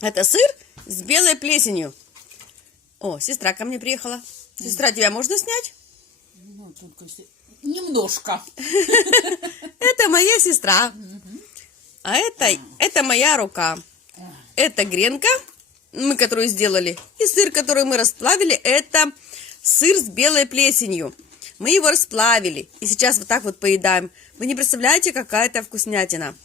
Это сыр с белой плесенью. О, сестра ко мне приехала. Сестра, тебя можно снять? Ну, только немножко. Это моя сестра. А это моя рука. Это гренка, мы которую сделали. И сыр, который мы расплавили, это сыр с белой плесенью. Мы его расплавили. И сейчас вот так вот поедаем. Вы не представляете, какая это вкуснятина.